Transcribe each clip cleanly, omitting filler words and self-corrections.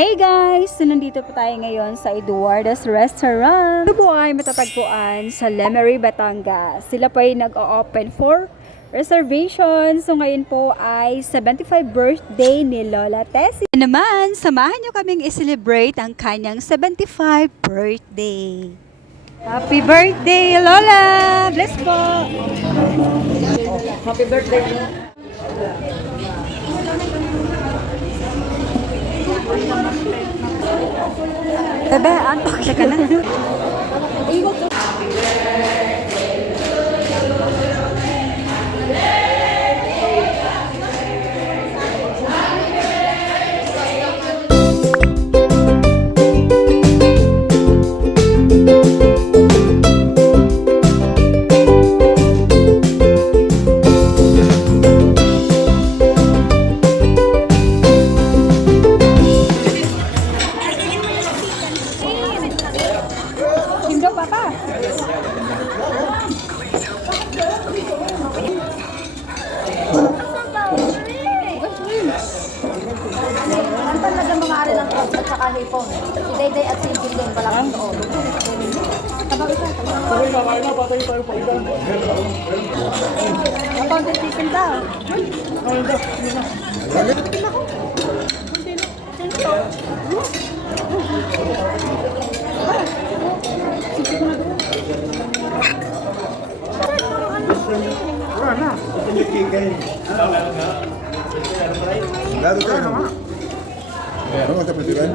Hey guys! So nandito po tayo ngayon sa Eduardo's Restaurant. Ito po ay matatagpuan sa Lemery, Batangas. Sila po ay nag-o-open for reservation. So ngayon po ay 75 birthday ni Lola Tessie. Naman, samahan nyo kaming i-celebrate ang kanyang 75 birthday. Happy birthday, Lola! Bless po! Happy birthday. Bebe, antok siya ka na. Hindo, papa. Ang talaga mga ari ng coach at saka hipon. Si Dayday at si Jillian pala ang doon. Accounted chicken daw. Lado ka naman. Ano ang kapitigan?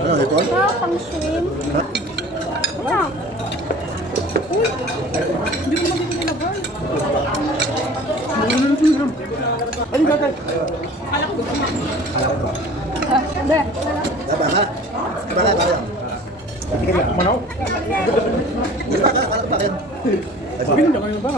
Ano, ito? Pang shrimp. Taba ka? Taba ka, kaya. Manaw? Di ba ka? Kalak pa yan. Sabihin niyo kayo ba?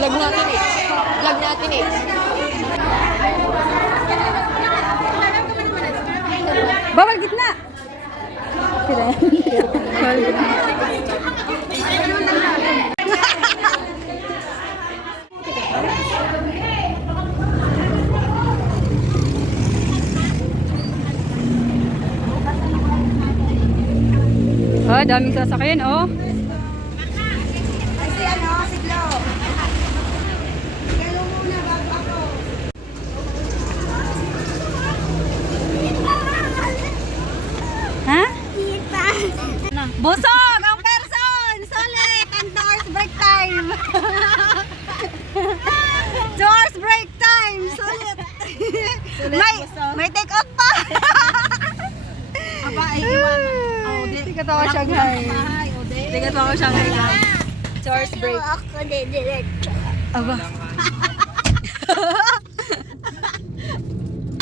Vlog natin eh. Vlog natin eh. Bawal gitna! Kira. Bawal gitna. Ah, daming sasakyan, oh. Kasi ano, siglo. Kaya muna bago ako. Ha? Busog ang person! Sulit! Ang 2 hours break time! 2 hours break time! Sulit! May take off pa! Aba, ay iwan. Hindi ka tawa Shanghai. Hindi ka tawa Shanghai. 2 hours break. Ako diretso. Aba.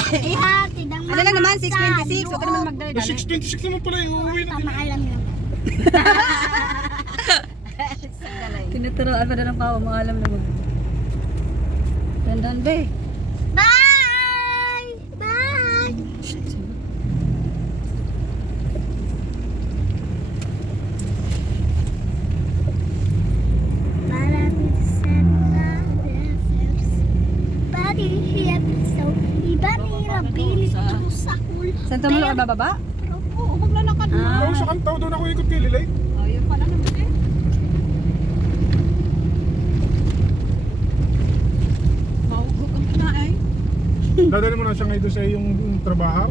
Ihatid ang Ano lang naman, 6:26. Huwag ka naman magdali. 6:26 naman pala yung uuwi na. Maalam lang. Tinuturoan pa na ng pao, maalam naman. Dandan ba eh. Bye! Bye! Maraming salamat. Body episode. Iba nila bilis ko sa hul. Saan tumulong ka bababa? Oo, maglalakad mo. Oo, sa kantaw doon ako ikot kay Lilay. Oh, yun pala naman eh. Mahugog ang kinain. Dadali mo na siya ngayon doon sa iyong trabaho.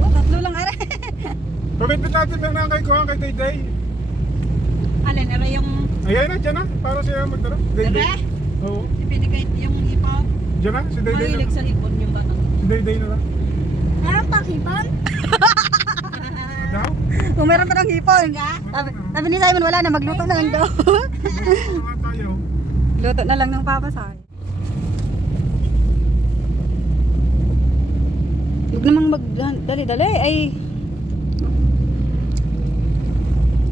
Oh, 3 lang are. Pabitbit natin lang kay Kuhan, kay Dayday. Alin, ano yung Ayan na, dyan na. Para siya magdara. Dayday. Oo. ibinigay yung ipon? Dyan na, si Dayday na. sa ipon yung bata. Si Dayday na lang. Parang pakiban? Daw? Kung meron pa ng hipon. Sabi ni Simon, wala na, magluto na lang daw. Mga tayo. Luto na lang ng papa sa akin. Huwag namang dali-dali ay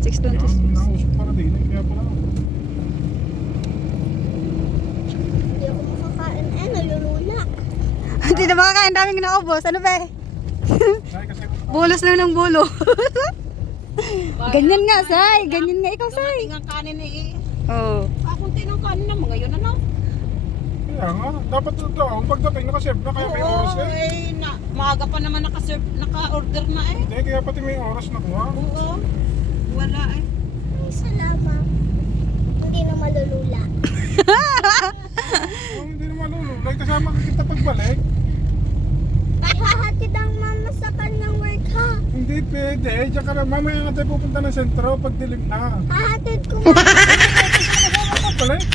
6:26. Ang nausok para din. Kaya pala. Hindi ako makakain. Nalululak. Hindi na makakain, daming naubos. Ano ba eh? Ay, kasi Bulos lang ng bulo. Ganyan nga, Sai. Ganyan nga ikaw, Sai. Dumating ang kanin eh. Oo. Pakunti ng kanin naman ngayon, ano? kaya nga. Dapat ito. Ang pagdating nakaserve na kaya may oras eh. Maaga pa naman naka-order na eh. Hindi, kaya pati may oras na kuha. Oo. Wala eh. Salamat. Hindi na malulula. Oh, hindi naman lululay. Kasama ka kita pagbalik. Hahatid ang mama sa kanyang work ha. Hindi pwede. Diyan ka na. Mamaya nga tayo pupunta ng sentro pag dilim na. Hahatid ko Pagbalik.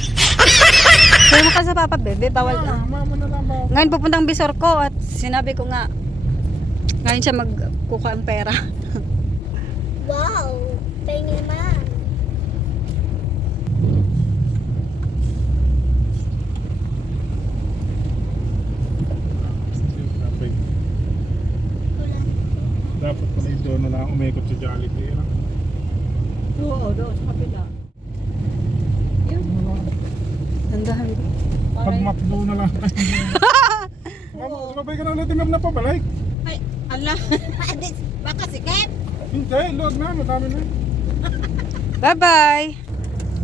Sabi mo ka sa papa, bebe. Bawal na. Mama na lang ba? Ngayon pupuntang Bisor ko at sinabi ko nga, ngayon siya magkuha ang pera. Wow. Pengi man. Dapat pala yung doon na lang umikot sa Jollibee. Ano? Oo, doon sa kapila. Nandahan ko. Pag McDo na lang. Mama, sumabay ka na ulit yung na pabalik. Ay, ala. Baka sikip. Hindi, load na. Madami na. Bye-bye.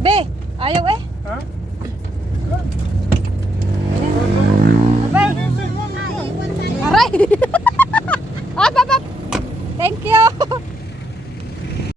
Be, ayaw eh. Ha?